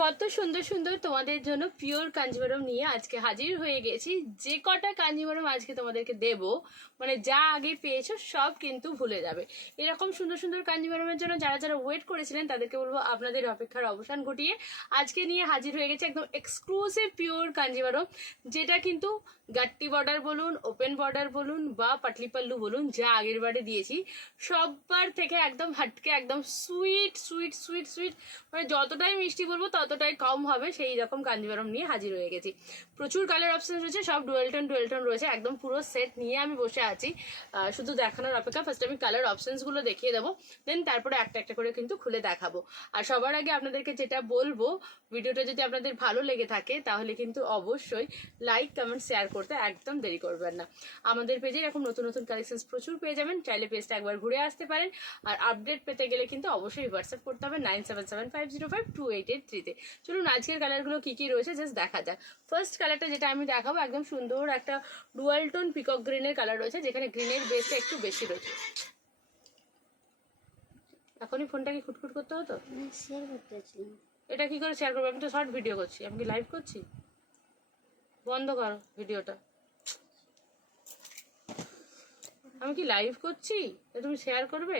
কত সুন্দর সুন্দর তোমাদের জন্য পিওর কাঞ্জিভারম নিয়ে আজকে হাজির হয়ে গেছি। যে কটা কাঞ্জিভারম আজকে তোমাদেরকে দেব, মানে যা আগে পেয়েছো সব কিন্তু ভুলে যাবে। এরকম সুন্দর সুন্দর কাঞ্জিভারমের জন্য যারা যারা ওয়েট করেছিলেন তাদেরকে বলবো আপনাদের অপেক্ষার অবসান ঘটিয়ে আজকে নিয়ে হাজির হয়ে গেছে একদম এক্সক্লুসিভ পিওর কাঞ্জিভারম, যেটা কিন্তু গাট্টি বর্ডার বলুন, ওপেন বর্ডার বলুন বা পাটলি পাল্লু বলুন, যা আগের বারে দিয়েছি সববার থেকে একদম হাটকে একদম সুইট সুইট সুইট সুইট, মানে যতটাই মিষ্টি বলবো ততটাই কম হবে, সেই রকম কাঞ্জিভারম নিয়ে হাজির হয়ে গেছি। প্রচুর কালার অপশন রয়েছে, সব ডুয়েল টোন রয়েছে, একদম পুরো সেট নিয়ে আমি বসে আছি। শুধু দেখানোর অপেক্ষা। ফার্স্ট আমি কালার অপশনসগুলো দেখিয়ে দেবো, দেন তারপরে একটা একটা করে কিন্তু খুলে দেখাবো। আর সবার আগে আপনাদেরকে যেটা বলবো, ভিডিওটা যদি আপনাদের ভালো লেগে থাকে তাহলে কিন্তু অবশ্যই লাইক কমেন্ট শেয়ার করতে একদম দেরি করবেন না। আমাদের পেজে এরকম নতুন নতুন কালেকশনস প্রচুর পেয়ে যাবেন, চাইলে পেজটা একবার ঘুরে আসতে পারেন। আর আপডেট পেতে গেলে কিন্তু অবশ্যই হোয়াটসঅ্যাপ করতে হবে 9775052883-তে। চলুন আজকের কালারগুলো কি কি রয়েছে জাস্ট দেখা যাক। ফার্স্ট কালারটা যেটা আমি দেখাবো, একদম সুন্দর একটা ডুয়াল টোন পিকক গ্রিনের কালার রয়েছে, যেখানে গ্রিনের বেসটা একটু বেশি রয়েছে। এখনই ফোনটা কি খুটখুট করতে হতো? শেয়ার করতে চাই। এটা কি করে শেয়ার করবো? আমি তো শর্ট ভিডিও করছি, আমি কি লাইভ করছি? বন্ধ করো ভিডিওটা। আমি কি লাইভ করছি? তুমি শেয়ার করবে?